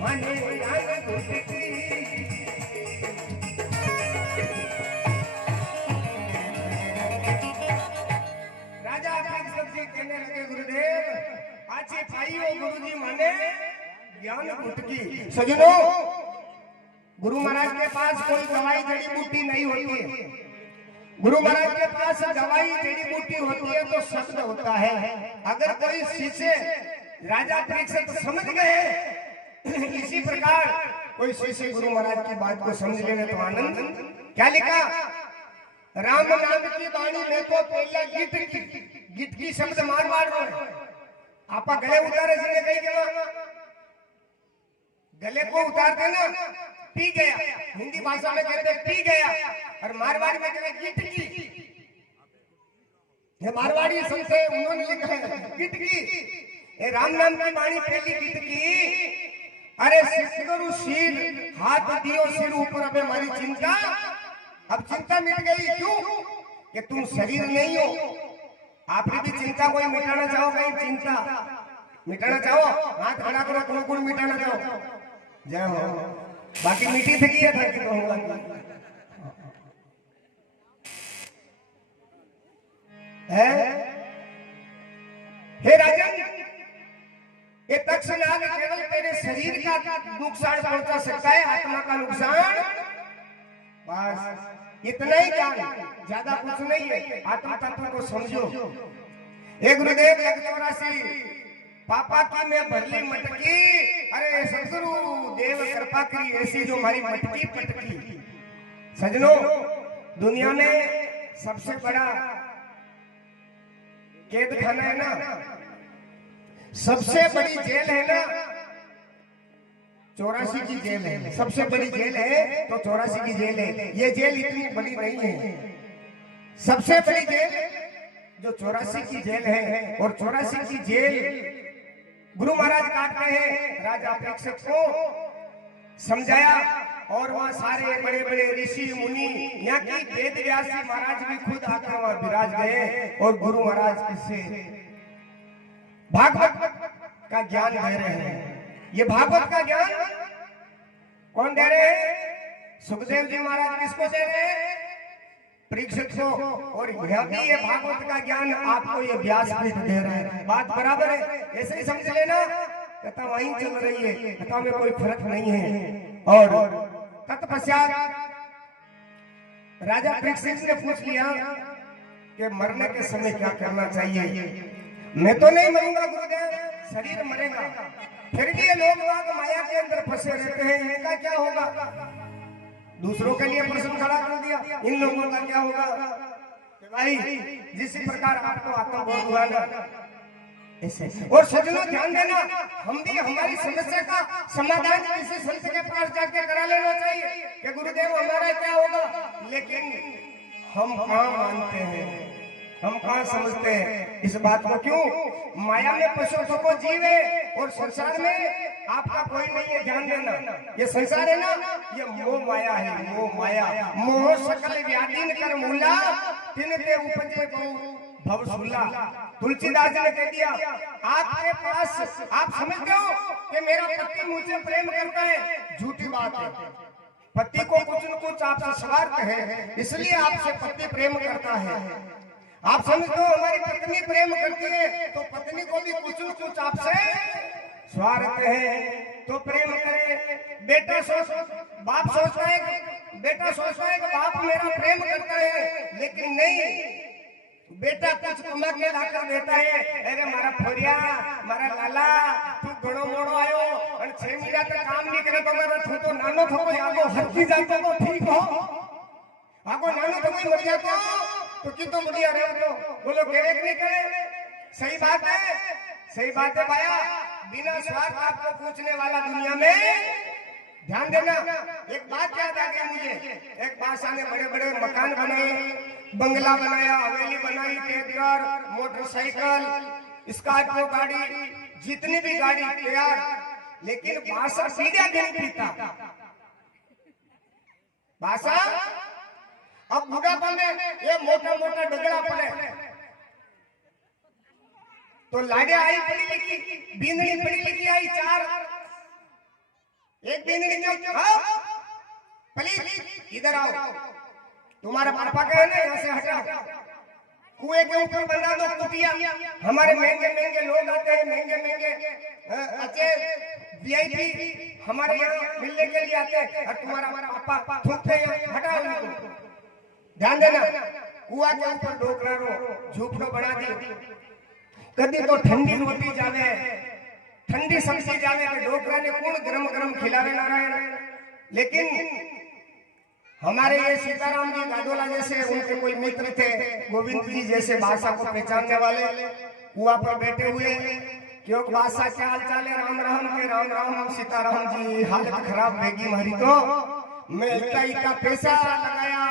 माने ज्ञान गुटकी राजा जी कहने लगे गुरुदेव आचे भाइयों गुरुजी माने ज्ञान गुटकी। सजनों गुरु महाराज के पास कोई दवाई जड़ी बूटी नहीं होती है। गुरु महाराज के पास दवाई जड़ी बूटी होती है तो शब्द होता है। अगर कोई शिष्य राजा परीक्षित समझ गए इसी प्रकार कोई शिष्य गुरु महाराज की बात को समझ लेने तो आनंद। क्या लिखा? राम नाम की वाणी में तो पहले गीत की शब्द मार रहे आपा गले उतारे जिन्हें कही गया गले को उतारते ना पी गया। हिंदी भाषा में कहते पी गया और मारवाड़ी में कहते गिट की। ये मारवाड़ी संत है उन्होंने लिखा है गिट की। ये राम नाम की वाणी पहली गिट की। अरे सिर सिर हाथ दियो सिर ऊपर अब हमारी चिंता। अब चिंता मिट गई क्यों? कि तुम शरीर नहीं हो। आपने भी चिंता कोई मिटाना चाहो कहीं चिंता मिटाना चाहो हाथ खड़ा करो कोनो गुण मिटाना चाहो जय हो। बाकी मीठी थी है था कि कहूंगा है हे राजन ये तक्षनाग केवल तेरे शरीर का नुकसान पहुंचा सकता है आत्मा का नुकसान बस इतना ही ज्ञान ज्यादा कुछ नहीं है। आत्म तत्व को समझो। एक गुरुदेव 184 पापा की मैं भरली मटकी। अरे सदगुरु देव कृपा करी ऐसी जो हमारी मटकी पटकी। सजनों दुनिया में सबसे बड़ा कैद खाना है ना, सबसे बड़ी जेल है ना 84 की जेल है। सबसे बड़ी जेल है तो 84 की जेल है। ये जेल इतनी बड़ी नहीं है। सबसे बड़ी जेल जो 84 की जेल है और 84 की जेल गुरु महाराज काटते हैं। राजा परीक्षित को समझाया और वहां सारे बड़े बड़े ऋषि मुनि यहाँ की वेद व्यास जी महाराज भी खुद आकर वहां विराज गए और गुरु महाराज से भागवत का ज्ञान दे रहे हैं। ये भागवत का ज्ञान कौन दे रहे हैं? सुखदेव जी महाराज किसको दे रहे हैं? परीक्षित को। और यहाँ भी ये भागवत का ज्ञान आपको ये व्यासपीठ दे रहे हैं। बात बराबर है, ऐसे ही समझ लेना। कथा वहीं चल रही है, कथा में कोई फर्क नहीं है। और तत्पश्चात राजा परीक्षित ने पूछ लिया कि मरने के समय क्या करना चाहिए। मैं तो नहीं मरूंगा गुरुदेव, शरीर मरेगा। फिर भी ये लोग बाग माया के अंदर फंसे रहते हैं, इनका क्या होगा? दूसरों के लिए प्रश्न खड़ा कर दिया, इन लोगों का क्या होगा? भाई जिस प्रकार आपको आत्मबोध हुआ ना ऐसे। और सजनों ध्यान देना, हम भी हमारी समस्या का समाधान किसी संत के पास जाके करा लेना चाहिए कि गुरुदेव हमारा क्या होगा। लेकिन हम कहाँ मानते हैं, हम कहाँ समझते हैं इस बात को। क्यों? माया में पशु को जीवे और संसार में आपका कोई नहीं है। ध्यान देना, ये संसार है ना, ये मोह माया है। मोह माया मोह सकल व्याधीन कर मूला तिनते उपजे भवशूला। तुलसीदास जी ने कह दिया आपके पास आप समझते हो कि मेरा पति मुझसे प्रेम करता है, झूठी बात है। पति को कुछ न कुछ आपसे स्वार्थ है, इसलिए आपसे पति प्रेम करता है। आप समझते हो हमारी पत्नी प्रेम करती है तो पत्नी को भी कुछ न कुछ आपसे स्वार्थ है तो प्रेम करे। बेटा बाप सोचता है, बेटा सोचता है कि बाप मेरा प्रेम करता है, लेकिन नहीं, बेटा कुछ कमा के लाकर देता है। अरे मारा फोरिया मारा लाला तू घणो मोड़ो आयो और 6 महीना तक काम नहीं करे तो मारा तू तो नानो थको आगो हरकी जातो तो ठीक हो, आगो नानो थको मर जातो तो की तो बढ़िया रहे तो बोलो केवे नहीं करे। सही बात है, सही बात है भाया। बिना स्वार्थ आपको पूछने वाला दुनिया में। ध्यान देना, एक बात याद आ गई मुझे। एक बादशाह ने बड़े बड़े मकान बनाए, बंगला बनाया, हवेली बनाई, ट्रैक्टर, मोटरसाइकिल, स्कॉर्पियो गाड़ी, जितनी भी गाड़ी तैयार, लेकिन बादशाह सीधा दिन पीता। बादशाह अब बुढ़ापा में ये मोटा मोटा डगड़ा पड़े, तो लाडे आई पढ़ी लिखी, बींदनी पढ़ी लिखी आई 4, एक बींदनी जो प्लीज इधर आओ, तुम्हारा पापा कहे ना यहाँ से हटाओ, कुएं के ऊपर बना दो कुटिया, हमारे महंगे महंगे लोग आते हैं, महंगे महंगे अच्छे वीआईपी हमारे यहाँ मिलने के लिए आते हैं, और तुम्हारा पापा थूकते हैं, हटाओ इनको। ध्यान देना, कुआ के ऊपर ढोकरा रो झूपड़ो बना दी, कभी तो ठंडी रोटी जावे, ठंडी सब्जी जावे, ढोकरा ने कौन गरम गरम खिलावे नारायण। लेकिन हमारे ये सीताराम जी गाडोला जैसे उनके कोई मित्र थे, गोविंद जी जैसे बादशाह को पहचानने वाले, कुआ पर बैठे हुए, क्यों बादशाह क्या हाल चाल है, राम राम के राम राम, सीताराम जी हालत खराब रहेगी हमारी, तो मैं इतना पैसा लगाया,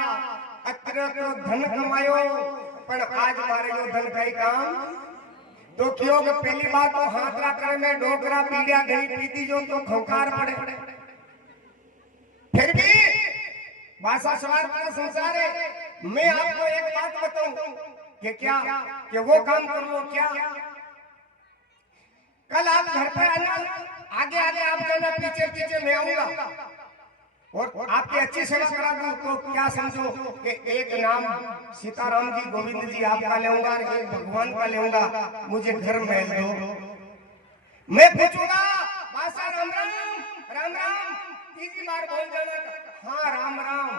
अत्र धन कमायो, पर आज मारे जो धन का ही काम, तो क्यों पहली बात तो हाथ रख कर में डोकरा पीड़िया गई पीती जो तो खोखार पड़े, फिर भी भाषा सवार का संसार है। मैं आपको एक बात बताऊं कि क्या कि वो काम कर लो क्या, कल आप घर पे आना, आगे आगे आप जाना, पीछे पीछे मैं आऊंगा और आपकी अच्छी सेवा करा दूं, तो क्या समझो कि एक नाम सीताराम जी गोविंद जी आपका लेऊंगा, एक भगवान का लेऊंगा, मुझे घर में दो, मैं पूछूंगा भाषा राम राम राम राम, तीसरी बार बोल जाना हाँ राम राम,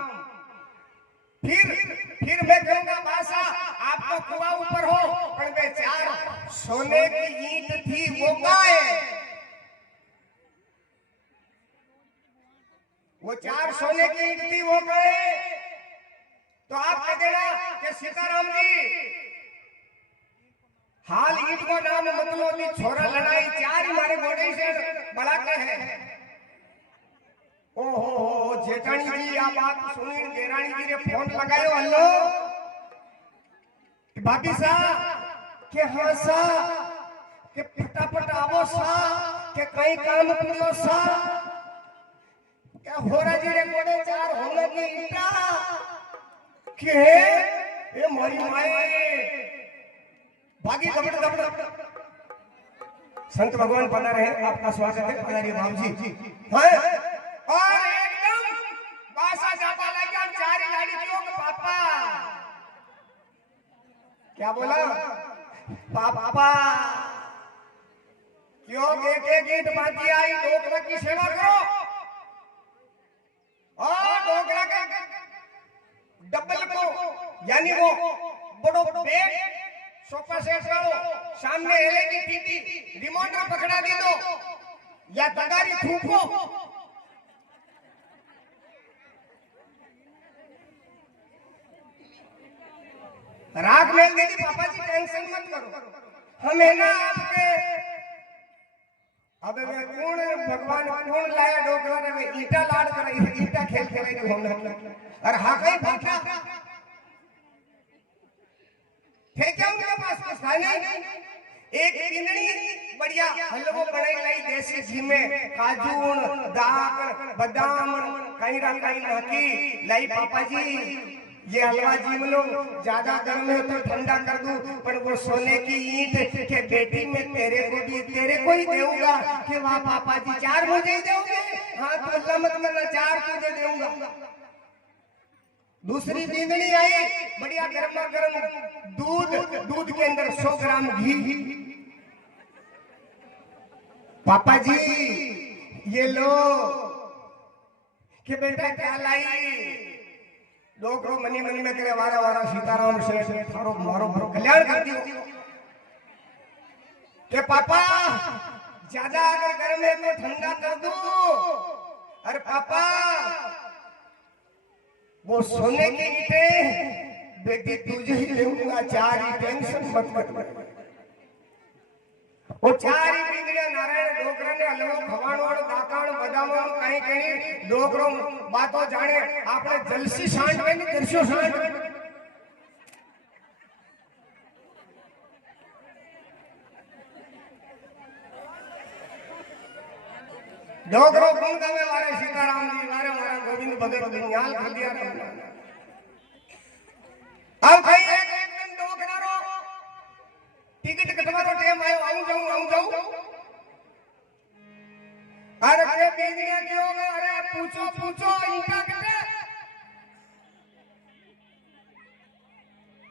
फिर मैं कहूंगा बादशाह आप तो कुआं ऊपर हो, पर मैं 4 सोने की ईंट थी वो गाय, वो 4 सोने की ईंट थी वो गए, तो आप कह देना कि सीताराम जी हाल ईंट को नाम मतलब छोरा लड़ाई 4 ही मारे घोड़े से बड़ा के है। ओहो जेठानी जी आप बात सुनी, देरानी जी ने फोन लगायो, हलो भाभी सा के हाँ सा के फटाफट आवो सा के कई काम करियो सा, क्या होरा जी रे कोड़े 4 होने की ईटा के ये मरी माए भागी दबड़ दबड़। संत भगवान पधार है, आपका स्वागत है, पधारिए बाबूजी। हाँ और एकदम बासा जाता लगा 4 लड़कियों के पापा, क्या बोला पापा, क्यों एक एक ईंट बांधी आई, डोकरा की सेवा करो, और डोकरा का डबल को यानी वो बड़ो बेड सोफा सेट करो, सामने एलईडी टीवी रिमोट पकड़ा दी दो, या तगारी थूको, राग मेल दीदी पापा जी टेंशन मत करो, हम है ना आपके, अबे वे कौन भगवान कौन लाया डोकरा रे, ईटा लाड़ कर ईटा खेल खेलेगी हमने, और हा कहीं बैठा थे क्या उनके पास कुछ था नहीं, एक किंदड़ी बढ़िया हलवो बनाई लाई देसी घी में, काजू दाक बादाम कहीं रा कहीं नाकी लाई, पापा जी ये हलवा जीव लो, ज्यादा गर्म है तो ठंडा कर दूं, पर वो सोने की ईंट के बेटी में तेरे को भी तेरे को ही देऊंगा, कि वाह पापा जी 4 मुझे ही दोगे, हाँ तो अल्लाह मत करना 4 तुझे देऊंगा। दूसरी बींदनी आई बढ़िया गर्मा गर्म दूध के अंदर 100 ग्राम घी, पापा जी ये लो, कि बेटा क्या लाई, लोग मनी मनी में तेरे वारा वारा सीताराम से थारो मारो कल्याण कर दियो, के पापा ज्यादा अगर गर्म है तो ठंडा कर दो, अरे पापा वो सोने की ईंटें बेटी तुझे ही दूंगा, 4 ही टेंशन मत कर, वो 4 ही बींगड़िया नारायण डोकरा ने हलवो खवाणो दाकाण बदामो कहीं कहीं डोकरो बातो जाने, आपने जलसी सांड में नहीं दर्शो सांड, डोकरो कौन गावे वारे सीताराम जी वारे वारा गोविंद भगत बिन्याल कर दिया, अब कहीं एक दिन डोकरा रो टिकट कटवा रो टाइम आयो, बीजने के होगा, अरे पूछो पूछो ईटा कटे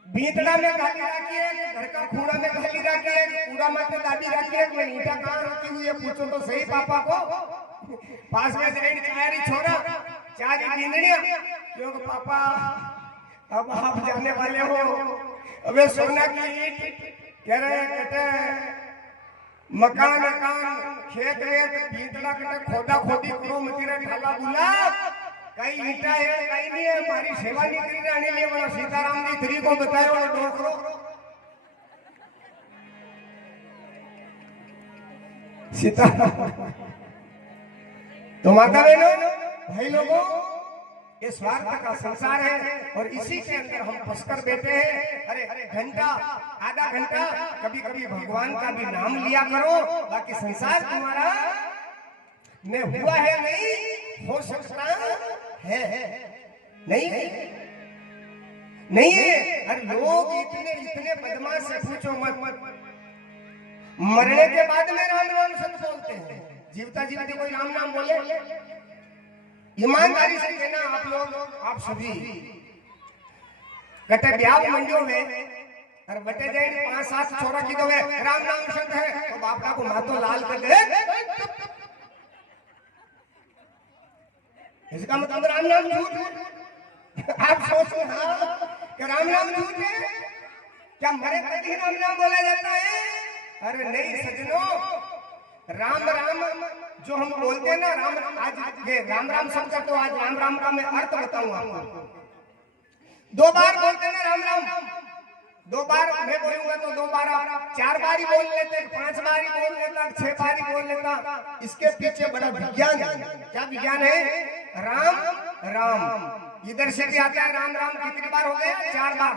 बीतड़ा में गाली रखी है, घर का खूड़ा में गाली रखी है, कूड़ा मत दादी रखी है, मैं ईटा कहाँ रखी हुई है पूछो तो सही पापा को। पास में से चारी छोरा चार बींदड़िया क्योंकि पापा अब आप जाने वाले हो, अबे सोना की ईट कह रहे कटे मकान मकान खेत वेत बीतड़ा कटे खोदा खोदी करो मतीरा ठाला बुला कई ईटा है कई नहीं है, हमारी सेवा नहीं करी जाने लिए बड़ा सीताराम जी थ्री को बताया और डोकरो सीताराम। तो माता बहनों भाई लोगों ये स्वार्थ का संसार है और इसी के अंदर हम फंस कर बैठे हैं। अरे घंटा आधा घंटा कभी कभी भगवान का भी नाम लिया करो, बाकी संसार तुम्हारा में हुआ है नहीं हो सकता है नहीं नहीं है। अरे लोग इतने इतने बदमाश से पूछो मत, मरने के बाद में राम राम शब्द बोलते हैं, जीवता जीवती कोई राम नाम बोले? ईमानदारी से कहना आप लोग आप सभी कटे ब्याह मंडियों में अरे बटे जाए 5-7 छोरा की दो राम नाम शब्द है तो बापा को मातो लाल कर दे, इसका मतलब राम नाम झूठ है। आप सोचो कि राम नाम झूठ है क्या? मरे पर भी राम नाम बोला जाता है? अरे नहीं सजनों, राम राम जो हम बोलते हैं ना राम आज ये राम राम शब्द तो आज राम राम का मैं अर्थ बताऊं आपको। 2 बार बोलते हैं राम राम, 2 बार मैं बोलूंगा तो 2 बार आप 4 बार ही बोल लेते, 5 बार ही बोल लेता, 6 बार ही बोल लेता। इसके पीछे बड़ा विज्ञान है। क्या विज्ञान है? राम राम इधर से भी आता है राम राम कितनी बार हो गया? 4 बार।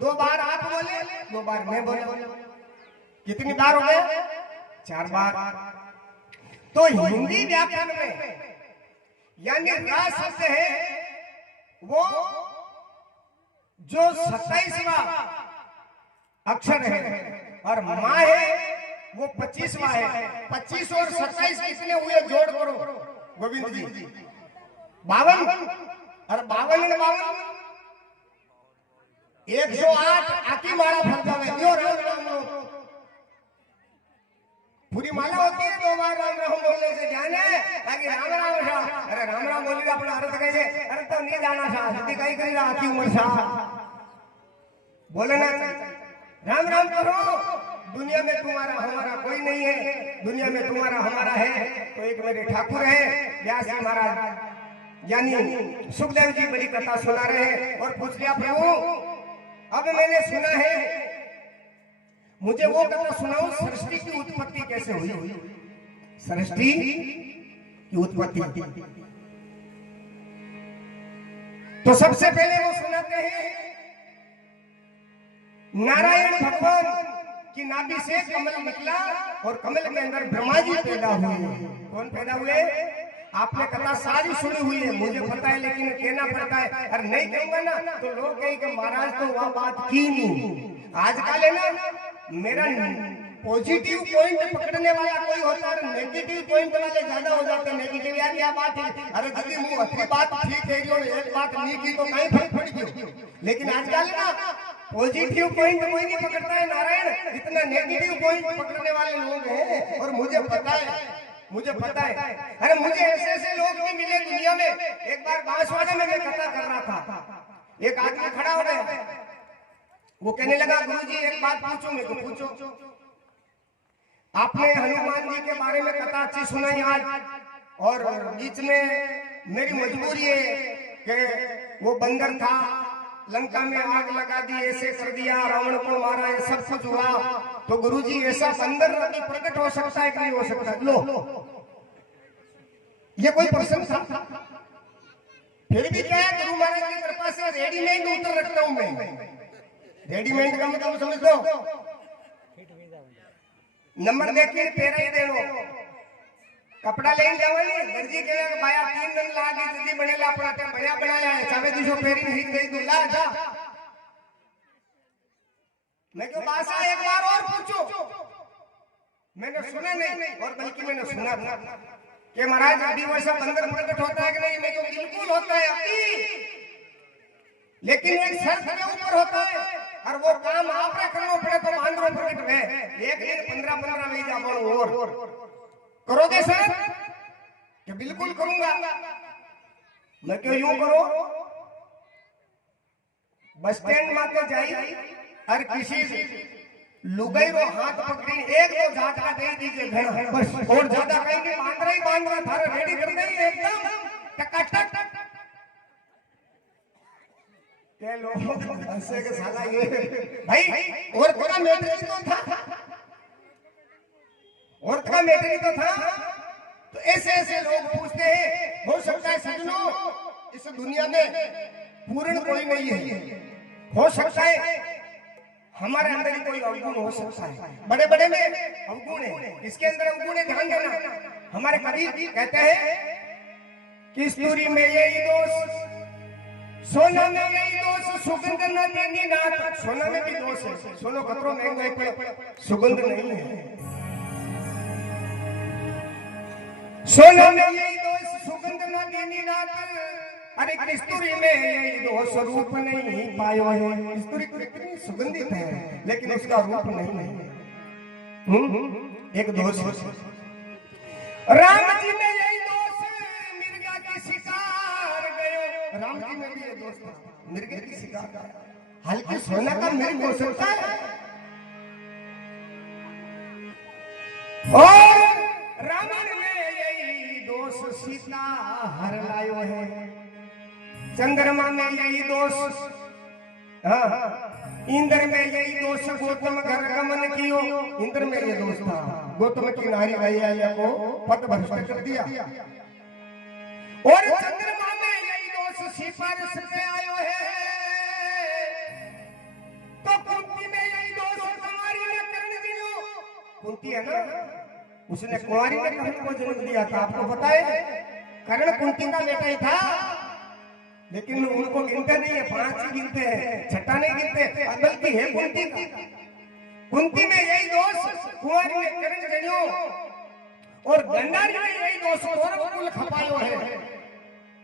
2 बार आप बोले, 2 बार मैं बोले, कितनी बार हो गया? 4 बार। तो हिंदी व्याकरण में यानी रा शब्द है वो जो 27वां अक्षर है और माँ है वो 25वां है। 25 और 27 कितने हुए? जोड़ करो गोविंद जी 52 और 52 108 आकी माला फल जावे क्यों? राम राम पूरी माला होती है 2 बार राम राम बोलने से ध्यान है ताकि राम राम था। अरे राम राम बोली अपना अर्थ कहे अरे तो नहीं जाना था यदि कहीं कहीं आकी उम्र था बोले ना राम राम करो। दुनिया में तुम्हारा हमारा कोई नहीं है, दुनिया में तुम्हारा हमारा है तो एक मेरे ठाकुर है व्यास जी महाराज यानी सुखदेव जी बड़ी कथा सुना रहे हैं और पूछ लिया प्रभु अब मैंने सुना है मुझे वो कथा सुनाओ सृष्टि की उत्पत्ति कैसे हुई? सृष्टि की उत्पत्ति तो सबसे पहले वो सुनाते हैं नारायण भगवान की नाभि से कमल निकला और कमल के अंदर ब्रह्मा जी पैदा हुए। कौन पैदा हुए? आपने कथा सारी सुनी हुई है, मुझे पता है लेकिन कहना पड़ता है। अरे नहीं कहूंगा ना तो लोग कहेंगे महाराज तो वह बात की नहीं। आजकल है ना मेरा पॉजिटिव पॉइंट पकड़ने वाला कोई होता है, नेगेटिव पॉइंट वाले ज्यादा हो जाते हैं। नेगेटिव यार क्या बात है? अरे दीदी मुंह अपनी बात ठीक है और एक बात नहीं की तो कहीं फर्क पड़ गई। लेकिन आजकल ना पॉजिटिव पॉइंट कोई नहीं पकड़ता है नारायण, इतना नेगेटिव पॉइंट पकड़ने वाले लोग हैं और मुझे पता है मुझे पता है। अरे मुझे ऐसे ऐसे लोग भी मिले दुनिया में। एक बार बांसवाड़ा में मैं कथा कर रहा था, एक आदमी खड़ा हो गया, वो कहने लगा गुरुजी एक बात पूछूं? मैं तो पूछो। आपने हनुमान जी के बारे में कथा अच्छी सुनाई आज और बीच में मेरी मजबूरी है कि वो बंदर था, लंका में आग लगा दी, ऐसे कर दिया, रावण को मारा, ये सब कुछ हुआ। तो गुरुजी ऐसा बंदर अभी प्रकट हो सकता है कि नहीं हो सकता? लो ये कोई प्रश्न था? फिर भी क्या है गुरु महाराज की कृपा से रेडीमेड उत्तर रखता हूं मैं। रेडीमेड का मतलब समझ लो नंबर देखिए तेरा ही दे लो कपड़ा लेन जावनी दर्जी के बाया 3 दिन लागी जल्दी बनेला अपना ते बढ़िया बनाया है चावे दिसो पेरी नहीं गई दूल्हा जा। मैं क्यों बासा एक बार और पूछो? मैंने सुना नहीं और बल्कि मैंने सुना था कि महाराज अभी वैसा बंदर प्रकट होता है कि नहीं? नहीं, तो बिल्कुल होता है अभी, लेकिन एक शर्त के ऊपर होता है, और वो काम आप करना पड़े तो बांदरों प्रकट में एक दिन 15-15 नहीं जा पाऊं। और करोगे सर? कि बिल्कुल करूंगा। मैं क्यों यूं करो? बस स्टैंड माते जाई और किसी लुगाई रो हाथ पकड़ी एक दो झटका दे दीजिए घना, बस। और ज्यादा कहीं बांध रहा थारा रेडी कर दे एकदम टकाटक। के लोग हंसे के साला ये भाई और थोड़ा मैटर ही तो था, और थोड़ा मैटर ही तो था। तो ऐसे लोग पूछते हैं। हो सकता है सजनों इस दुनिया में पूर्ण कोई नहीं है, हो सकता है हमारे अंदर ही कोई अवगुण हो सकता है, बड़े बड़े में अवगुण है, इसके अंदर अवगुण है, ध्यान देना। हमारे कवि कहते हैं कि स्तूरी में यही दोष, सोना में यही दोष, सुगंध न देनी नाथ। सोना में भी दोष है, सोनो खतरों महंगा है, सुगंध नहीं है। सोना में यही दोष, सुगंध न देनी नाथ। अरे कस्तूरी में यही दोष, रूप नहीं पायो है। कस्तूरी कितनी सुगंधित है, लेकिन उसका रूप नहीं है। एक दोष। राम जी में यही दोष, मिर्गा की शिकार गयो। राम जी में भी ये दोष था, मिर्गे की शिकार। हल्के सोना का मिर्ग हो सकता है। और रावण में यही दोष, सीता हर लायो है। चंद्रमा में यही दोष, इंद्र में यही दोष, गौतम घर गमन कियो। इंद्र में ये दोष था, गौतम की नारी अय्या को पथ भ्रष्ट कर दिया। और चंद्रमा में यही दोष, सिफारिश पे आयो है। तो कुंती में यही दोष, कुमारी ने कर्ण दियो। कुंती है ना, उसने कुमारी ने कर्ण को जन्म दिया था, आपको पता है। कर्ण कुंती का बेटा ही था, लेकिन उनको गिनते नहीं है, 5 ही गिनते हैं, छठा नहीं गिनते, बल्कि है कुंती का। कुंती में यही दोष, कुंवारी ने कर्ण जनियो। और गंडारी में यही दोष, कौरव कुल खपायो है।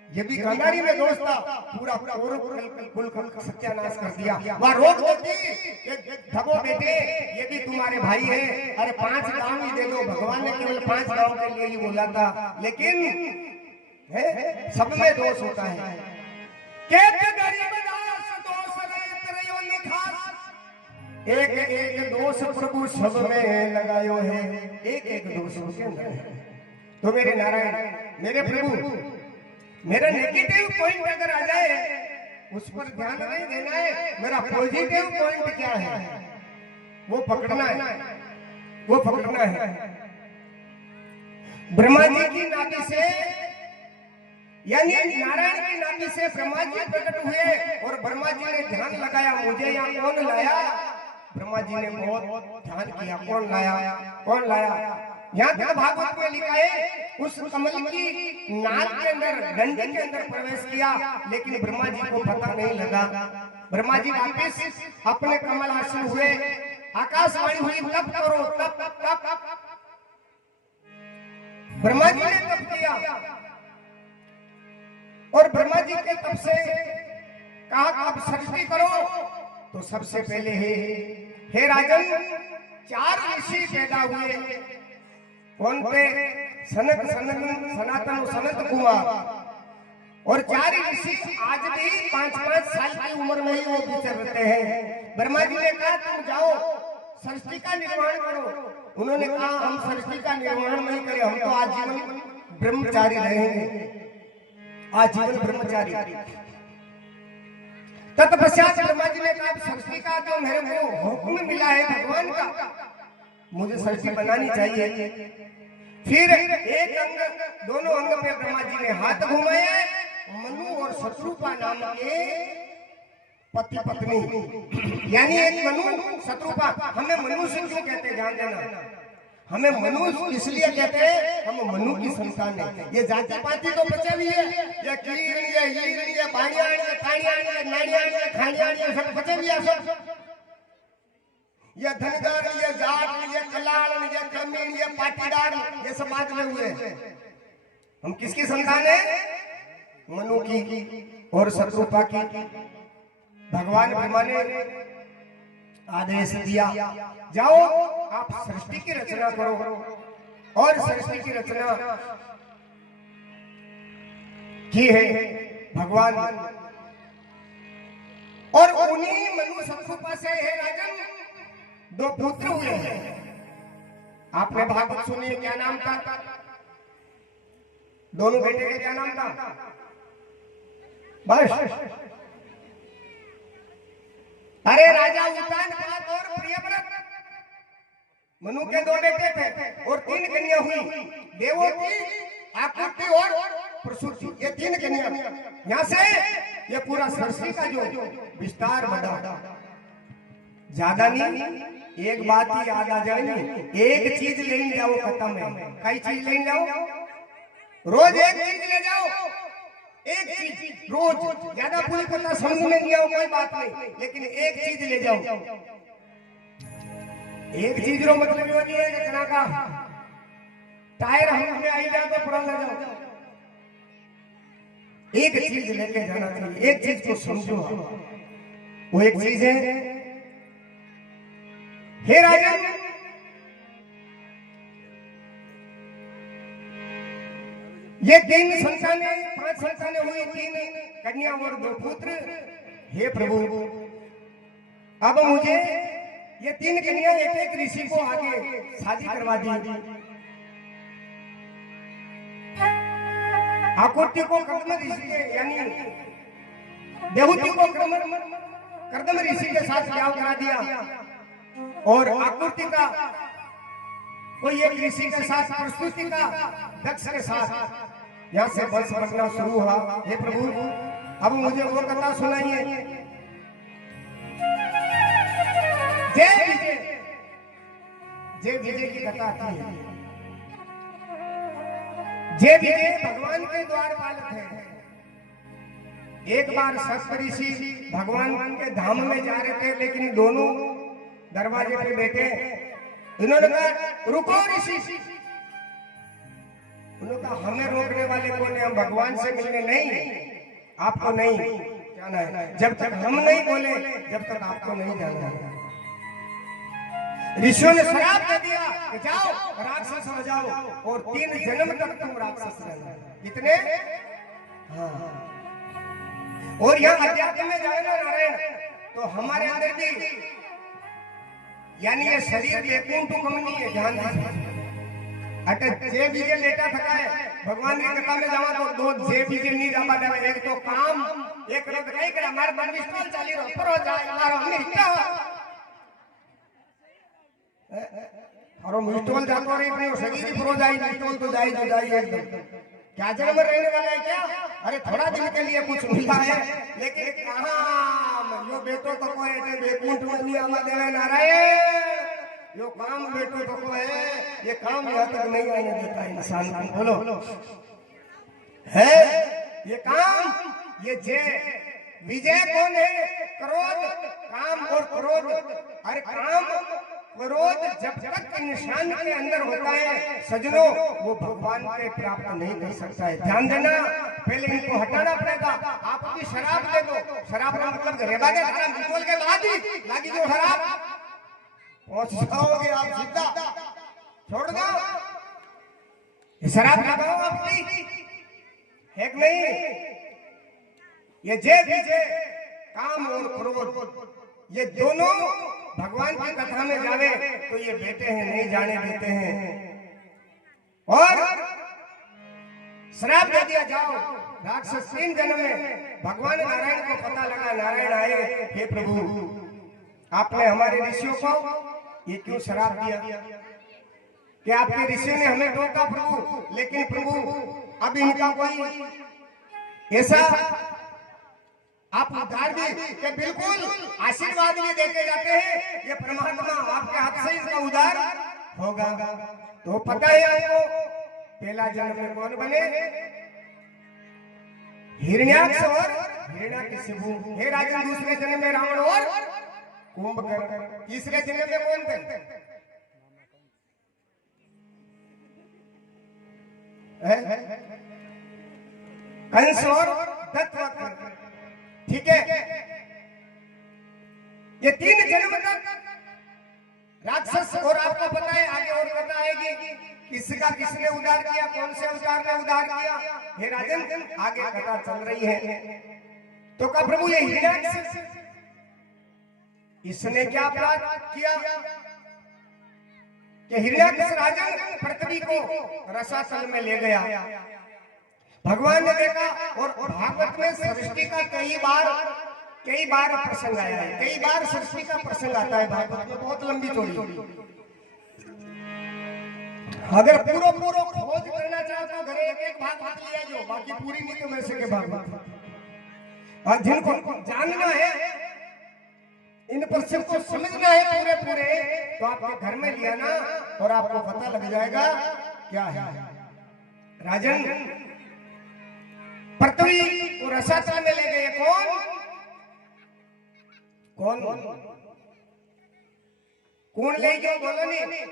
ये भी गंडारी में दोष था, पूरा कौरव कुल का सत्यानाश कर दिया। वह रोक देती, धबो बेटे ये भी तुम्हारे भाई है, अरे 5 गांव ही दे दो। भगवान ने केवल 5 गांव के लिए ही बोला था, लेकिन सब में दोष होता है। एक दोष प्रभु सब में लगायो है, एक दोष उसके अंदर है। तो मेरे नारायण, मेरे प्रभु, मेरा नेगेटिव पॉइंट अगर आ जाए उस पर ध्यान नहीं देना है। मेरा पॉजिटिव पॉइंट क्या है वो पकड़ना है, वो पकड़ना है। ब्रह्मा जी की नाभि से, यानी नारायण की नाभि से ब्रह्मा जी प्रकट हुए, और ब्रह्मा जी ने ध्यान लगाया, मुझे यहाँ कौन लाया। ब्रह्मा जी ने बहुत ध्यान किया, कौन लाया, कौन लाया। यहाँ तक भागवत में लिखा है, उस कमल की नाक के अंदर, डंडे के अंदर प्रवेश किया, लेकिन ब्रह्मा जी को पता नहीं लगा। ब्रह्मा जी वापिस अपने कमल आसन हुए, आकाशवाणी हुई, तप करो, तप तप तप। ब्रह्मा जी ने तप किया, और ब्रह्मा जी के तप से कहा आप सृष्टि करो। तो सबसे पहले हे राजन 4 ऋषि पैदा हुए। कौन थे? सनत, सनातन, सनत कुमार। और 4 ऋषि आज भी 5-5 साल की उम्र में ही वो विचरते हैं। ब्रह्मा जी ने कहा तुम जाओ सृष्टि का निर्माण करो। उन्होंने कहा हम सृष्टि का निर्माण नहीं करें, हम तो आजीवन ब्रह्मचारी रहेंगे, आजीवन ब्रह्मचारी। तत्पश्चात ब्रह्मा जी ने कहा सृष्टि का जो मेरे को हुक्म मिला है भगवान का, मुझे सृष्टि बनानी चाहिए। फिर एक अंग, दोनों अंग पे ब्रह्मा जी ने हाथ घुमाए। मनु और शत्रुपा नाम के पति पत्नी, यानी एक मनु शत्रुपा। हमें मनुष्य क्यों कहते हैं, ध्यान देना। हमें मनुष्य इसलिए कहते हैं, हम मनु की संतान है। ये जाति पाति तो बचे हुई है, ये कीड़ी है, ये बाड़िया है, काड़िया है, नाड़िया है, खाड़िया है, सब बचे हुए हैं। सब ये धनगर, ये जाट, ये कलाल, ये कमीन, ये पाटीदार, ये सब बाद में हुए। हम किसकी संतान है? मनु की और शत्रुपा की। भगवान ब्रह्मा ने आदेश दिया, जाओ आप सृष्टि की रचना करो। और सृष्टि की रचना की है भगवान। और उन्हीं मनु शत्रुपा से है राजन 2 पुत्र हुए हैं। आपने भागवत सुनी, क्या नाम था दोनों बेटे का? क्या नाम था? बस, अरे राजा उत्तानपाद और प्रियव्रत, मनु के 2 बेटे थे और 3 कन्या हुई, देवोती, आकृति और प्रसूति। ये 3 कन्या। यहाँ से ये पूरा सृष्टि का जो विस्तार बढ़ा। ज्यादा नहीं, एक बात ही याद आ जाए, एक चीज ले जाओ, खत्म है। कई चीज ले जाओ? रोज एक चीज ले जाओ, एक चीज रोज। ज्यादा पूरी कथा समझ में नहीं आओ कोई बात नहीं, लेकिन एक चीज ले जाओ। एक चीज रो मतलब ये नहीं है कि जना का टायर हम में आई जाए तो पुराना जाओ। एक चीज लेके जाना चाहिए, एक चीज को समझो। वो एक चीज है, हे राजन, ये 3 संतानें, 5 संतानें हुई, 3 कन्या और 2 पुत्र। हे प्रभु, अब मुझे ये 3 कन्या एक ऋषि को आगे शादी करवा दी। आकृति को कर्दम ऋषि के, यानी देवहूति को कर्दम ऋषि के साथ ब्याह करा दिया। और आकृति का कोई एक ऋषि के साथ, प्रस्तुति का दक्ष के साथ। यहाँ से बस बढ़ना शुरू हुआ। हे प्रभु, अब मुझे वो कथा सुनाइए। जय विजय, जय विजय की कथा आती है। जय विजय भगवान के द्वारपाल थे। एक बार सप्त ऋषि भगवान के धाम में जा रहे थे, लेकिन दोनों दरवाजे पे बैठे। इन्होंने कहा, रुको ऋषि। उन्होंने कहा, हमें रोकने वाले कौन है? हम भगवान से मिलने नहीं, आपको नहीं जाना है। जब तक हम नहीं बोले, जब तक आपको नहीं जाना है। ऋषियों ने श्राप दे दिया कि जाओ राक्षस हो जाओ और 3 जन्म तक तुम राक्षस रहना। कितने? हाँ। और यहाँ अध्यात्म में जाए ना नारायण, तो हमारे अंदर भी, यानी ये शरीर वैकुंठ कम नहीं है। ध्यान दीजिए। अटे जे बीजे लेटा थका है, भगवान की कथा में जावा तो 2 जे बीजे नहीं जा पाता। एक तो काम, एक रोग नहीं करे, हमारे मन में स्टॉल चाली रो पर हो जाए हमारा अमेरिका और मिस्टोल जातो रही नहीं, शरीर पर हो जाए, मिस्टोल तो जाई एकदम। क्या जन्म रहने वाला है क्या? अरे थोड़ा दिन के लिए कुछ मिला है, लेकिन कहाँ यो बेटो तो को है वैकुंठ में नहीं आवा देवे नारायण। यो काम बेटो तो को है, ये काम यहाँ तक नहीं आने देता इंसान को। बोलो है ये काम, ये जय विजय कौन है? क्रोध, काम और क्रोध। अरे काम क्रोध जब तक इंसान के अंदर होता है सजनों, वो भगवान के प्राप्त नहीं कर सकता है। ध्यान देना, पहले इनको हटाना पड़ेगा। आप भी शराब दे दो, शराब का मतलब गरेबा के खराब निकल के बाद ही लागी जो खराब पहुंच जाओगे आप सीधा। छोड़ दो शराब लगाओ आप भी, है कि नहीं? ये जय विजय, काम और क्रोध, ये दोनों भगवान की कथा में जावे तो ये बेटे हैं, नहीं जाने देते हैं। और श्राप दे दिया, जाओ राक्षस 3 जन्म में। भगवान नारायण को पता लगा, नारायण आए, हे प्रभु आपने हमारे ऋषियों को ये क्यों श्राप दिया? कि आपके ऋषियों ने हमें रोका प्रभु, लेकिन प्रभु अब इनका कोई ऐसा आप उद्धार भी कि बिल्कुल आशीर्वाद भी देके जाते हैं, ये परमात्मा आपके हाथ से इसका उद्धार होगा। तो पता है आपको पहला जन्म में कौन बने? हिरण्याक्ष और हिरण्याकशिपु। हे राजन, दूसरे जन्म में रावण और कुंभकर्ण। तीसरे जन्म में कौन थे? कंस और दत्तवक्र, ठीक है। ये 3 जन्म तक राक्षस, और आपको पता है आगे और कथा आएगी किसका किसने उद्धार किया, कौन से अवतार ने उद्धार किया। हे राजन, आगे कथा चल रही है। तो कहा प्रभु ये हिरण्याक्ष इसने क्या अपराध किया कि हिरण्याक्ष राजन पृथ्वी को रसातल में ले गया। भगवान ने देखा, और भागवत में सृष्टि का कई बार प्रसंग आया है, कई बार सृष्टि का प्रसंग आता है भागवत में, बहुत लंबी चौड़ी। अगर पूरा खोज करना चाहो तो घरे एक भागवत लिया जो, बाकी पूरी नहीं तो वैसे के भागवत। और जिनको जानना है, इन प्रश्न को समझना है पूरे, तो आपके घर में लिया ना, और आपको पता लग जाएगा क्या है। राजन पृथ्वी को रसातल में ले गए, कौन ले गयो, बोलो नहीं।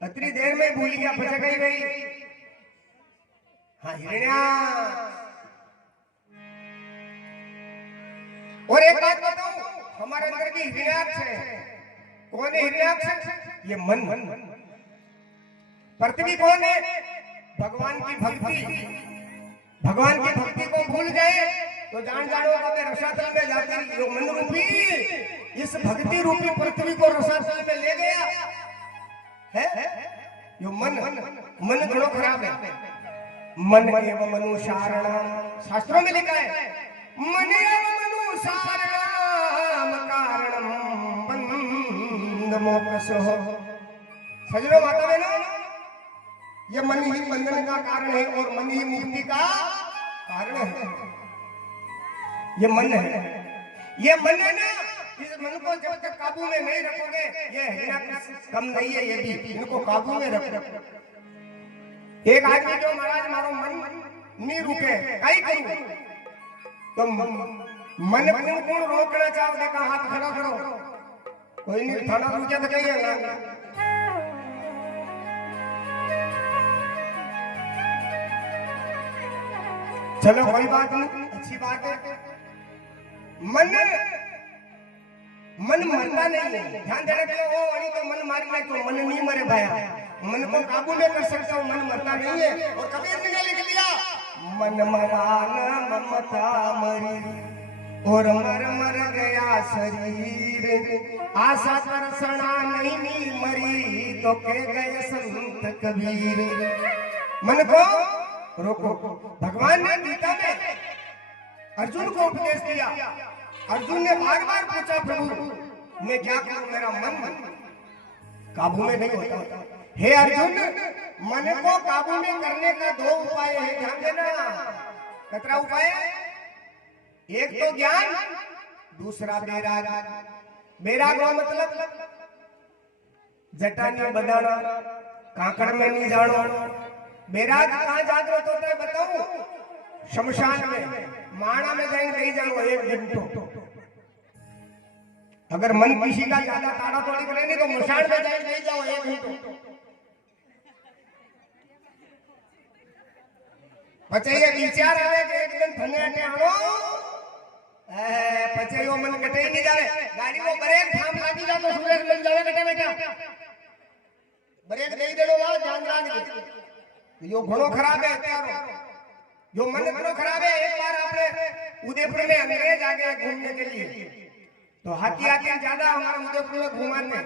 इतनी देर में भूल गया, बच गई भाई। हाँ, हिरण्याक्ष। और एक बात बताऊं, हमारे अंदर भी हिरण्याक्ष है। कौन है हिरण्याक्ष? ये मन। पृथ्वी कौन है? भगवान की भक्ति। भगवान की भक्ति को भूल गए तो जानो कभी रसातल में जाकर जो मन रूपी, इस भक्ति रूपी पृथ्वी को रसातल में ले गया है। यो मन थोड़ा खराब है। मन एवं मनुष्यारणम, शास्त्रों में लिखा है, मन एवं मनुष्यारणम कारणम बंध मोक्षो। सजनो माता बहनों, ये मन ही बंधन का कारण है और मन ही मुक्ति का कारण है। ये मन है, ये मन है ना, इस मन को जब तक काबू में नहीं रखोगे, ये हिरण्याक्ष कम नहीं है, ये भी इनको काबू में रखो। एक आदमी जो महाराज मारो मन नहीं रुके, कहीं करूं तो मन कौन रोकना चाहो, देखा हाथ खड़ा करो, कोई नहीं, थाना रुके तो कहिएगा। चलो कोई बात नहीं, अच्छी बात है। मन मरता नहीं है, ध्यान देना चाहिए। वो अड़ी तो मन मारी नहीं, तो मन नहीं मरे भाया। मन को काबू में कर सकता हूँ, मन मरता नहीं है। और कबीर ने लिख लिया, मन मरा न ममता मरी और मर गया शरीर, आशा तरसना नहीं मरी तो कह गए संत कबीर। मन को रोको। भगवान ने गीता में अर्जुन को उपदेश दिया। अर्जुन ने बार पूछा, प्रभु मैं क्या करूं, मेरा मन काबू में नहीं होता। हे अर्जुन, मन को काबू में करने का 2 उपाय है, ध्यान देना। कितना उपाय? एक तो ज्ञान, दूसरा बैराग। बैराग मतलब जटा नहीं बदाना, काकड़ में नहीं जानो। बैराग कहाँ जागृत होता है बताऊं? शमशान में, माणा में जाएंगे नहीं जाओ 1 घंटो। अगर मन किसी का ज्यादा ताड़ा तोड़ी करे नहीं तो मशान में जाएंगे नहीं जाओ 1 घंटो। पचे ये विचार आवे कि एक दिन थने अटे आनो, पचे यो मन कटे नहीं जावे। गाड़ी को ब्रेक थाम लागी जा तो सूरज बन जावे कटे बेटा। ब्रेक नहीं देलो वा ध्यान राखजो। यो घणो खराब है अत्यारो, जो मन घणो खराब है। एक बार आपने उदयपुर में अंग्रेज आ गए घूमने के लिए, तो हाथी ज्यादा हमारे उदयपुर में घुमाने,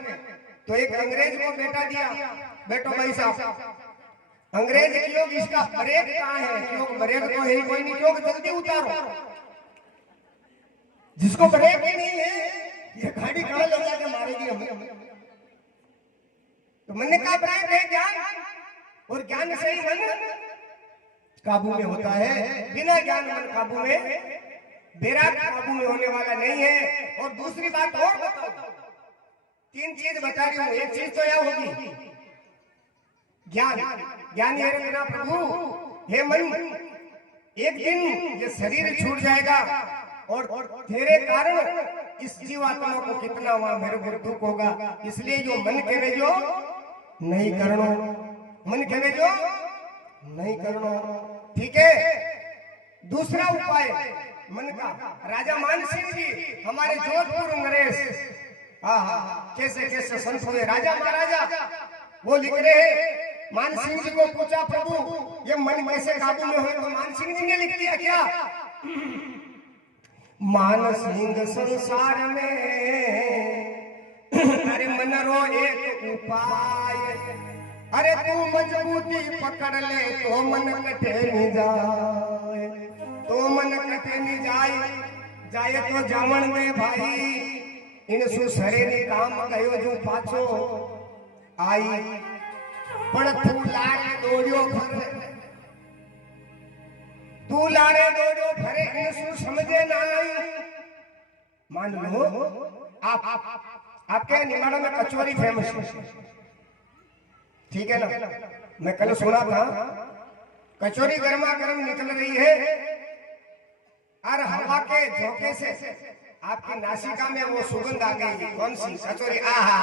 तो एक अंग्रेज को बेटा दिया, बेटो भाई साहब अंग्रेज क्यों, इसका ब्रेक कहाँ है? क्यों ब्रेक तो है कोई नहीं, क्यों जल्दी उतारो। जिसको ब्रेक ही नहीं है ये गाड़ी कहाँ ले जाके मारेगी हमें। तो मैंने कहा ब्रेक है ज्ञान, और ज्ञान से ही मन काबू में होता है। बिना ज्ञान मन काबू में, बैराग काबू में होने वाला नहीं है। और दूसरी बात और बताओ, 3 चीज बता रही हूँ। एक चीज तो यह होगी ज्ञान। ज्ञान ये रखना प्रभु, हे मन, एक दिन ये शरीर छूट जाएगा और तेरे कारण इस जीवात्मा को कितना वहां मेरे को दुख होगा। इसलिए जो मन के जो नहीं करो, मन के जो नहीं करना, ठीक है। दूसरा उपाय मन का, राजा मानसिंह जी हमारे जोधपुर नरेश, हाँ कैसे कैसे संत हुए राजा महाराजा, वो लिख रहे हैं। मानसिंह जी को पूछा प्रभु ये मन कैसे काबू में हो, तो मानसिंह जी ने लिख दिया क्या, मानसिंह संसार में अरे मन रो एक उपाय, अरे तू मजबूती पकड़ ले तो मन कटे नहीं जाए, तो मन कटे नहीं जाए, जाए तो जामन में भाई इन सुसरे ने काम कयो जो पाछो आई, पण तू लारे दौड़ियो फरे, तू लारे दौड़ियो फरे इन सु समझे ना आई। मान लो आपके निमाड़ा में कचौरी फेमस है, ठीक है ना, मैं कल सुना था कचौरी गर्मा गर्म निकल रही है और हवा के झोंके से आपकी नासिका में वो सुगंध आ गई, कौन सी कचौरी, आहा,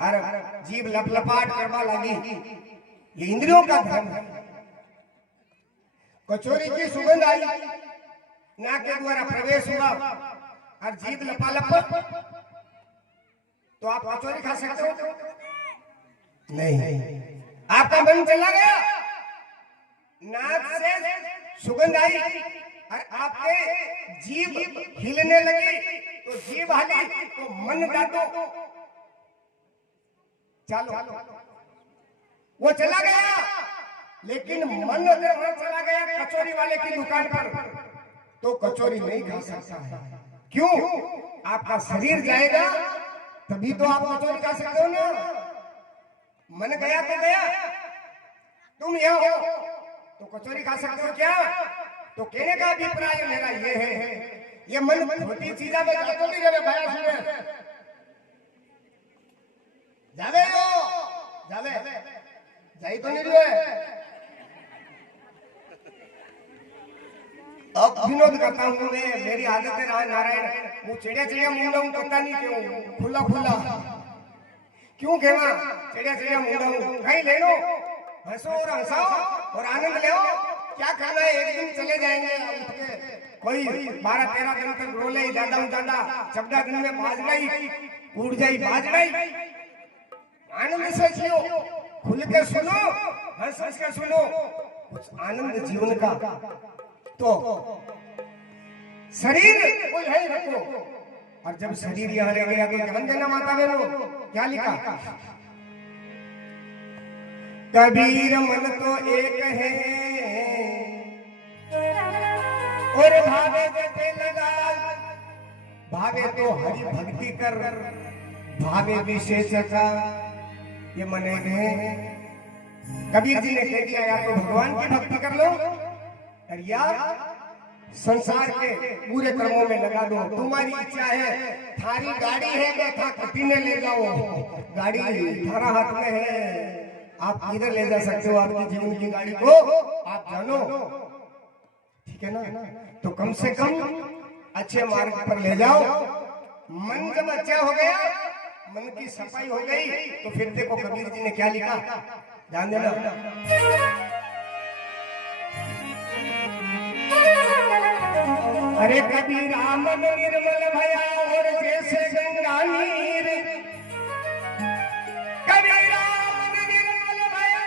अरे जीभ लपलपाट करवा लगी, ये इंद्रियों का धर्म है। कचौरी की सुगंध आई, नाक के द्वारा प्रवेश हुआ और जीभ लपालप, तो आप कचौरी खा सकते हो? नहीं, आपका मन चला गया, नाक से सुगंध आई और आपके जीभ हिलने लगी, तो जीभ हिली तो मन डाटो, चलो वो चला गया। लेकिन मन अगर वहां चला गया कचौरी वाले की दुकान पर, तो कचौरी नहीं खा सकता है। क्यों? आपका शरीर जाएगा तभी तो आप कचौरी खा सकते हो ना। मन गया तो गया, तुम यहाँ हो तो कचौरी खा सकते हो क्या? तो कहने का अभिप्राय मेरा ये है, ये मन छोटी चीजा में जातो नहीं जावे, भाया सुने जावे हो जावे जाई तो नहीं रहे। अब विनोद करता हूँ मैं, मेरी आदत है नारायण, वो चिड़िया चिड़िया मुंडा हूँ पता नहीं क्यों, खुला खुला क्यों कहना, चिड़िया चिड़िया मुंडा हूँ, कहीं ले लो, हंसो और हंसाओ और आनंद ले, क्या करना है, एक दिन चले जाएंगे उठ के, कोई 12-13 दिन तक रोले ज्यादा ज्यादा, 14 दिन में बाज गई उड़ जाई बाज गई, आनंद से जियो, खुल के सुनो, हंस हंस के सुनो, कुछ आनंद जीवन का। तो शरीर कोई है रखो, और जब शरीर यहाँ रह गया तो ध्यान देना माता बहनों, क्या लिखा, कबीर मन तो एक है और भावे जते लगा, भावे तो हरि भक्ति कर, भावे विशेष का, ये मने में कबीर जी ने कह दिया, या तो भगवान की भक्ति कर लो और या संसार के पूरे कर्मों में लगा दो। तुम्हारी इच्छा है, थारी गाड़ी है बैठा कटीने ले जाओ, गाड़ी थारा हाथ में है, आप किधर ले जा सकते हो आपकी जीवन की गाड़ी को, आप जानो, ठीक है ना। तो कम से कम अच्छे मार्ग पर ले जाओ। मन जब अच्छा हो गया, मन की सफाई हो गई, तो फिर देखो कबीर जी ने क्या लिखा, ध्यान देना, अरे कबीरा मन निर्मल भया और जैसे गंगा नीर, कबीरा मन निर्मल भया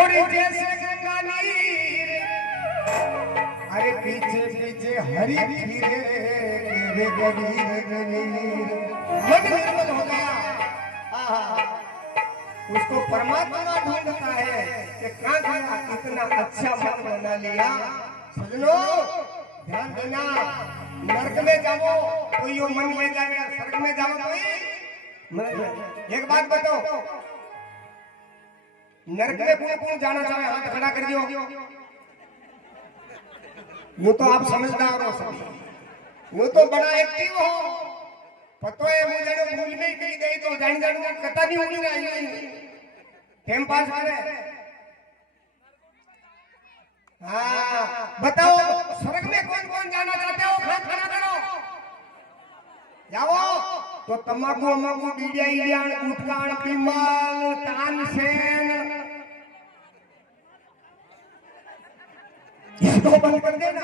और जैसे गंगा नीर, अरे पीछे पीछे हरि फिरे रे कबीर कबीर, मन निर्मल हो गया, उसको परमात्मा ढूंढता है कि कहाँ गया, इतना अच्छा मन बना लिया। सजनो ध्यान देना, नरक में जाओ तो यो मन ले जाएगा, स्वर्ग में जाओ तो ही। एक बात बताओ, नरक में कौन कौन जाना चाहे, हाथ खड़ा कर दियो, यूं तो आप समझदार हो सभी, यूं तो बड़ा एक्टिव हो, पतो है मुझे भूल में कही गई तो जान जान कथा नहीं होगी ना, टाइम पास करे। हाँ बताओ, स्वर्ग में कौन कौन जाना चाहते हो, हाथ खड़ा करो, जाओ। तो तम्बाकू अम्बाकू बीड़िया ईड़ियान गुटकान बिमल तानसेन इसको बंद कर देना।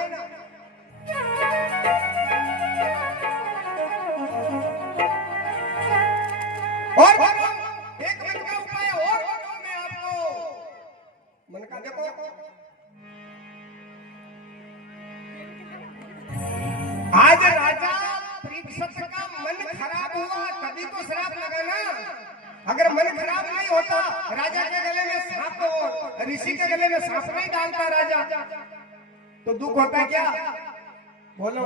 और एक मन का उपाय और बताऊं मैं आपको। मन का देखो, आज राजा परीक्षित का मन खराब हुआ तभी तो श्राप लगा ना। अगर मन खराब नहीं होता, राजा के गले में सांप हो, ऋषि के गले में सांप नहीं डालता राजा, तो दुख होता क्या? बोलो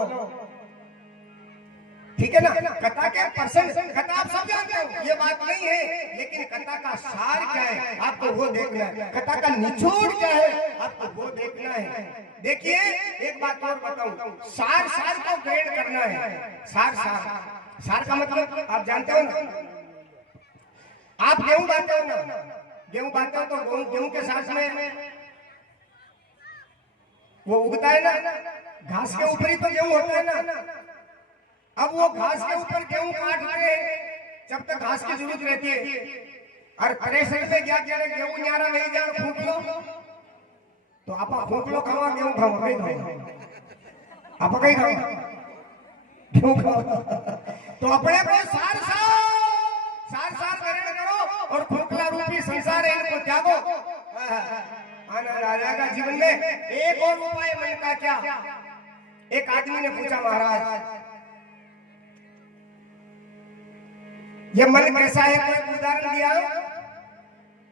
ठीक है ना। कथा के परसेंट कथा आप सब जानते हो, ये बात नहीं है, लेकिन कथा का सार क्या है आपको वो देखना है, कथा का निचोड़ क्या है आपको वो देखना है। देखिए एक बात और बताऊं, सार को ग्रेड करना है। सार का मतलब आप जानते हो ना, आप गेहूं बांटते हो ना, गेहूं बांटते हो तो गेहूं के साथ में वो उगता है ना, घास के ऊपर ही तो गेहूं होता है ना। अब वो घास के ऊपर गेहूं काट रहे हैं जब तक घास की जरूरत रहती है, और थ्रेशर से क्या कह रहे गेहूं न्यारा नहीं जा फूंक लो, तो आप फूंक लो खावा गेहूं खावा कहीं खाओ, आप कहीं खाओ गेहूं खाओ। तो अपने को सार ग्रहण करो और खोखला रूपी संसार है इनको त्यागो। आना राजा का जीवन में एक और उपाय मन का क्या? एक आदमी ने पूछा, महाराज ये मन कैसा है? कोई उदाहरण दिया।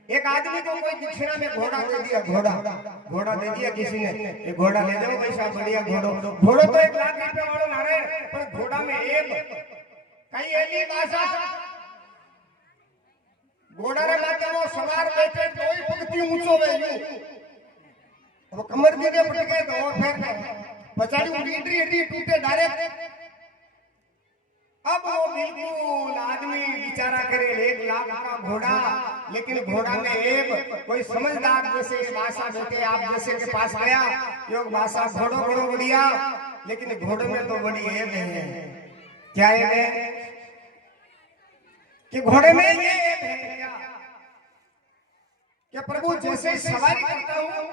एक आदमी को कोई दक्षिणा में घोड़ा दे दिया, घोड़ा दे दिया किसी ने, ये घोड़ा ले जाओ भाई साहब, बढ़िया घोड़ो तो 1 लाख रुपए वालों नारायण, पर घोड़ा में एक कई ऐसी भाषा घोड़ा रे माथे वो सवार बैठे कोई पंक्ति ऊंचो वेल्यू, अब कमर भी ने पट गए तो और फिर पछाड़ी उंडी एडी टूटे डायरेक्ट। अब वो बिल्कुल आदमी विचारा करे 1 लाख का घोड़ा, लेकिन घोड़ा में एक कोई समझदार जैसे भाषा बेटे आप जैसे के पास गया, योग भाषा घोड़ो बढ़िया, लेकिन घोड़े में तो बड़ी एक है। क्या है कि घोड़े में ये है कि प्रभु जैसे सवारी करता हूं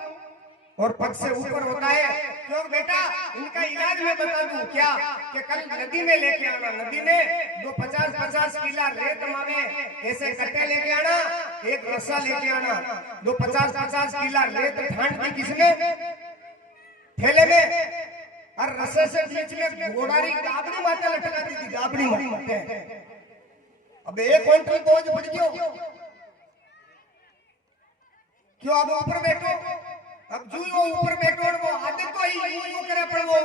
और पग से ऊपर होता है, क्यों बेटा इनका इलाज मैं बता दूं क्या? कि कल नदी में लेके आना, नदी में 50 किला रेत मावे ऐसे कट्टे लेके आना, एक रस्सा लेके आना, 50 किला रेत ठांड दी किसने थैले में, और रस्से से बीच में घोड़ारी गाबड़ी माते लटका दी थी, गाबड़ी माते। अब 1 क्विंटल बोझ बढ़ गयो, क्यों? अब ऊपर बैठो, अब जो वो ऊपर बैठो वो आदत तो ही यूं करे, पर वो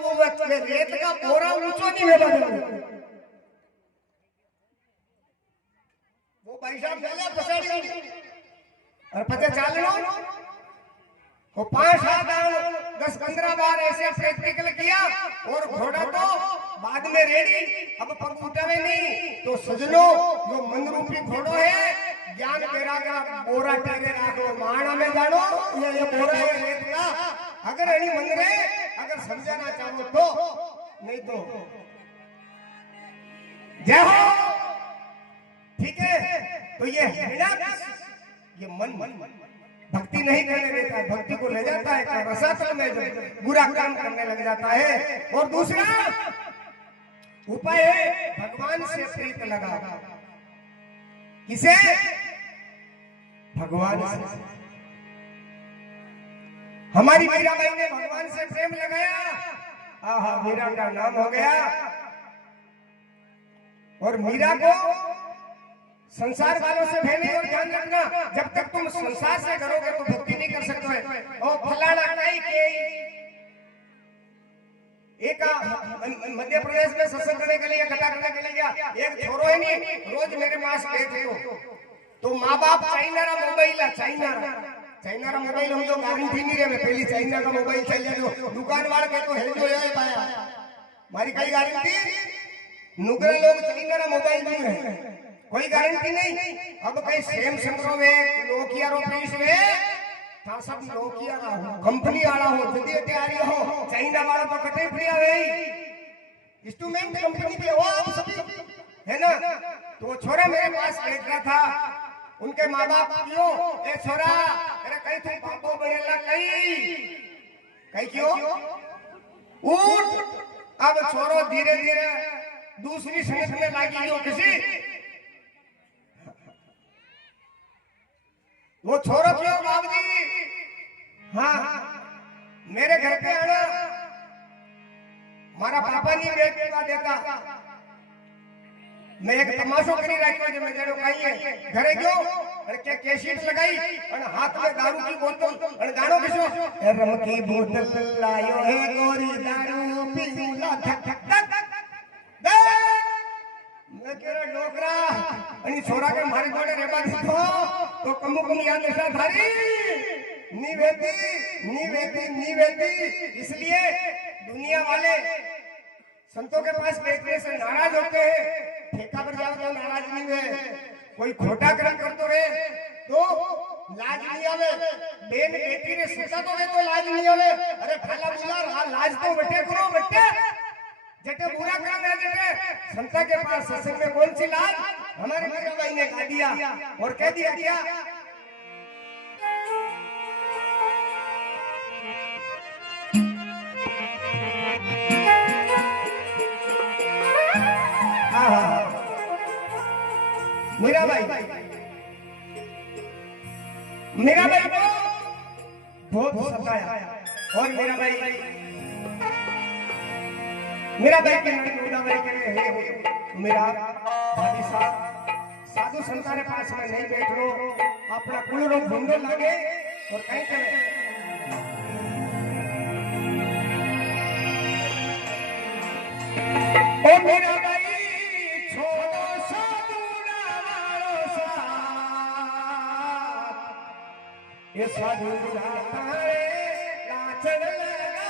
रेत का बोरा ऊंचो नहीं है बाजू, वो भाई साहब चले पछाड़ी और पचे चाल लो, वो 5-7 10-15 बार ऐसे प्रैक्टिकल किया और घोड़ा तो बाद में रेडी। अब पग उठावे नहीं तो सजनो जो मन रूपी घोड़ो है, ज्ञान तेरा का बोरा टेरे राखो, माणा में जानो ये बोरा है रेत का। अगर एनी मन रे अगर समझाना चाहो तो, नहीं तो जय हो। ठीक है, तो ये मन भक्ति नहीं करने देता, भक्ति को ले जाता है रसातल में जो बुरा काम करने लग जाता है। और दूसरा उपाय है भगवान से प्रीत लगा। किसे? भगवान से। हमारी मीराबाई ने भगवान से प्रेम लगाया, आहा मीरा का नाम हो गया। और मीरा को संसार वालों से भेने और ध्यान रखना, जब तक तुम संसार से करोगे तो भक्ति नहीं कर सकते। और फलाना नहीं के एक मध्य प्रदेश में सत्संग करने के लिए कथा करने के लिए गया, एक छोरो है नहीं रोज मेरे पास बैठे हो, तो माँ बाप चाइना मोबाइल हम जो गारंटी नहीं रहे, पहली चाइना का मोबाइल चाहिए जो दुकान वाले के तो है जो है पाया मारी कई गारंटी, नुकरे लोग चाइना मोबाइल नहीं है, कोई गारंटी नहीं। अब कई सैमसंग रो वे नोकिया रो पीस वे था, सब नोकिया रा हो कंपनी वाला हो जदी तैयारी हो, चाइना वाला तो कटे पड़िया वे इंस्ट्रूमेंट कंपनी पे हो आप सभी है ना। तो वो छोरा मेरे पास बैठ रहा था, उनके माँ बाप क्यों ए छोरा अरे कहीं तुम पापो बनेला कहीं क्यों उठ। अब छोरो धीरे धीरे दूसरी संगत में लागी हो किसी, वो छोरो क्यों बाबूजी, हाँ मेरे घर पे आना, मारा पापा नहीं बेटा देता, मैं एक तमाशो करी राख्यो जे मैं जेड़ो काई है घरे गयो और के कैसेट लगाई और हाथ में दारू की बोतल और गानो किसो रम की बोतल लायो है गोरी दारू पीला धक धक धक। मैं केरा डोकरा अनि छोरा के मारे जोड़े रेबा दिखो तो कमु कम याद ऐसा थारी नी वेती। इसलिए दुनिया वाले संतों के पास बैठने से नाराज होते हैं, ठेका पर जाओ तो नाराज नहीं है, कोई खोटा कर्म करते रहे तो लाज नहीं आवे, बेन बेटी ने सोचा तो तो लाज नहीं आवे, अरे ठाला बुला लाज तो बटे करो बटे, जटे बुरा काम है जटे संता के पास सत्संग में कौन सी लाज। हमारे मीरा भाई ने कह दिया और कह दिया क्या, मीरा भाई को बहुत सताया और मीरा भाई के मुद्दा भाई के मेरा भाभी साहब साधु संता के पास में नहीं बैठ लो, अपना कुल रोग ढूंढो लगे और कहीं करे ओ मेरा भाई छोड़ो ये साधु नाचन लगा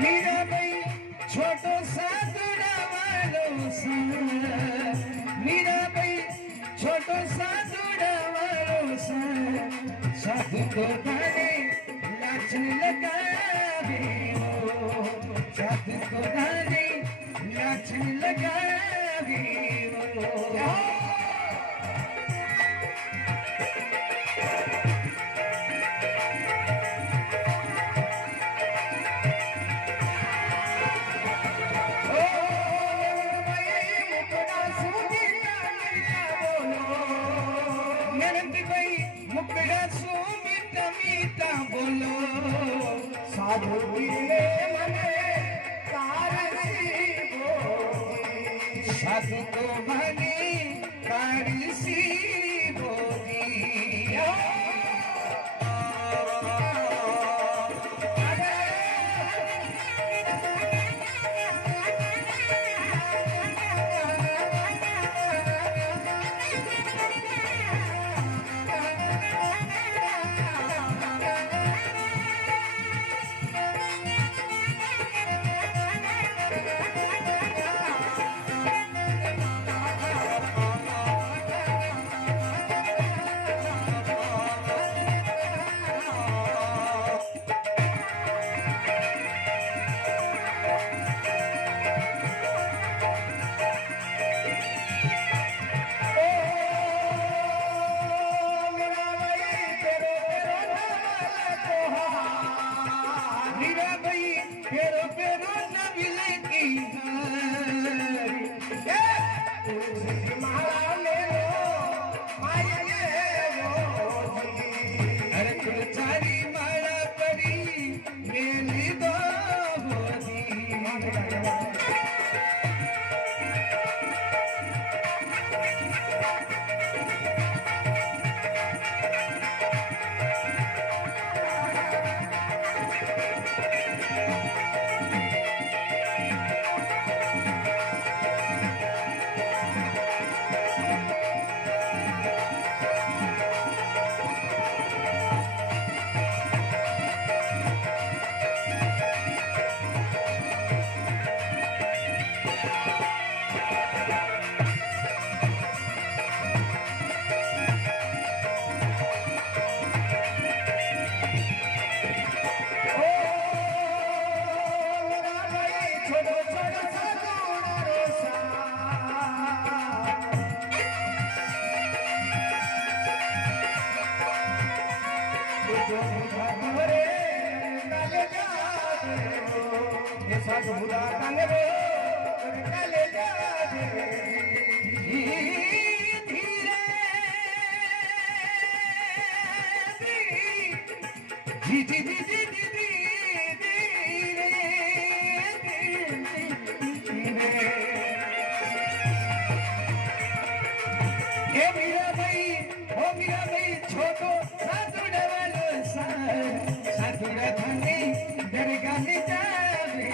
मीरा भाई छोटो साधु वालो सा, मीरा भाई छोटो साधु वालो सा, साधु को गाने नाचन लगा साधु को गाने नाचन लगा मुकड़ा सुमिता मीता बोलो साधु ने मने साधु को मने कारसी बोली छोड़ो छोड़ो साधुड़ा रोसा जो भगवरे काले जादे ये साधुड़ा काले रो काले जादे धीरे जी जी जी जी छोटो साधुड़ा वालो साधुड़ा धनी दरगाह में जावे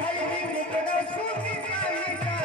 भाई निकलो सूफी काली का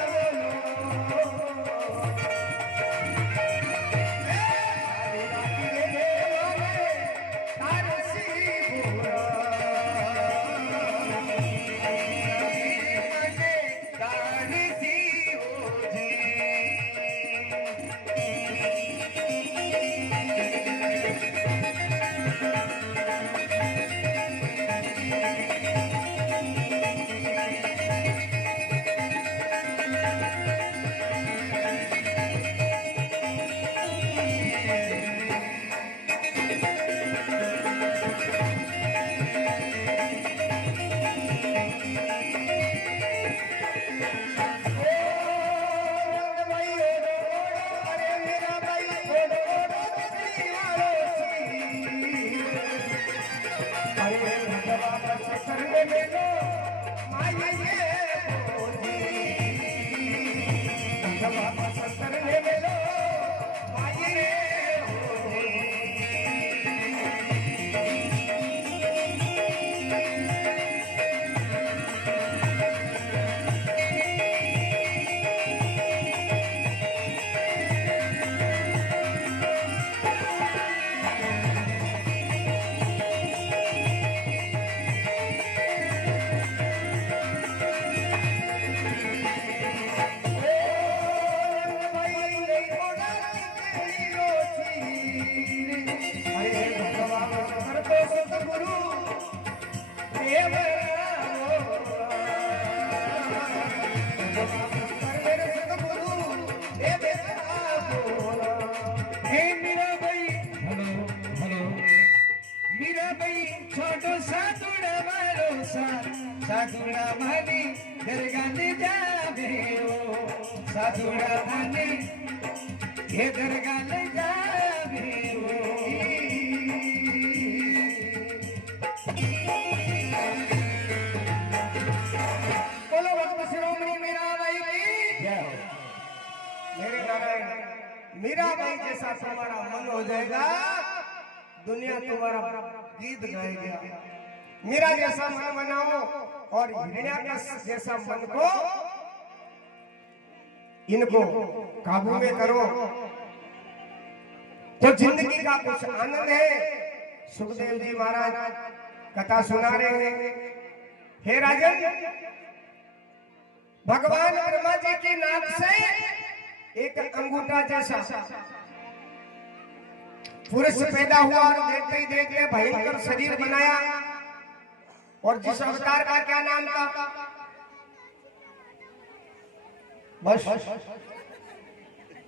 छोटो साधुड़ा वालो साधुड़ा भानी दरगाह में जावे साधुड़ा भानी ये दरगाह में जावे बोलो भक्त शिरोमणि मीराबाई की जय हो। मेरे नारायण मीराबाई जैसा तुम्हारा मन हो जाएगा दुनिया तुम्हारा गीत गाएगा। मेरा जैसा मन बनाओ और हिरण्याकश जैसा मन को इनको काबू में करो तो जिंदगी का कुछ आनंद है। सुखदेव जी महाराज कथा सुना रहे हैं। हे राजन, भगवान ब्रह्मा जी की नाक से एक अंगूठा जैसा पुरुष पैदा हुआ और देखते ही देखते भयंकर शरीर बनाया। और जिस अवतार का क्या नाम था? बस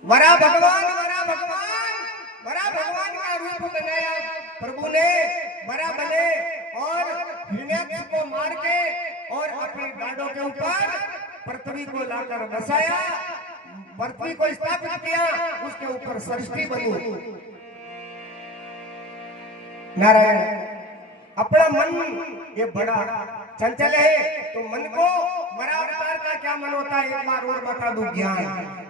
वरा भगवान का रूप बनाया प्रभु ने। वरा बने और हिरण्याक्ष को मार के और अपने गाड़ों के ऊपर पृथ्वी को लाकर बसाया, पृथ्वी को स्थापित किया, उसके ऊपर सृष्टि बनी। नारायण, अपना मन ये बड़ा चंचल है, तो मन को बड़ा अवतार का क्या मन होता है एक बार और बता दूं ज्ञान।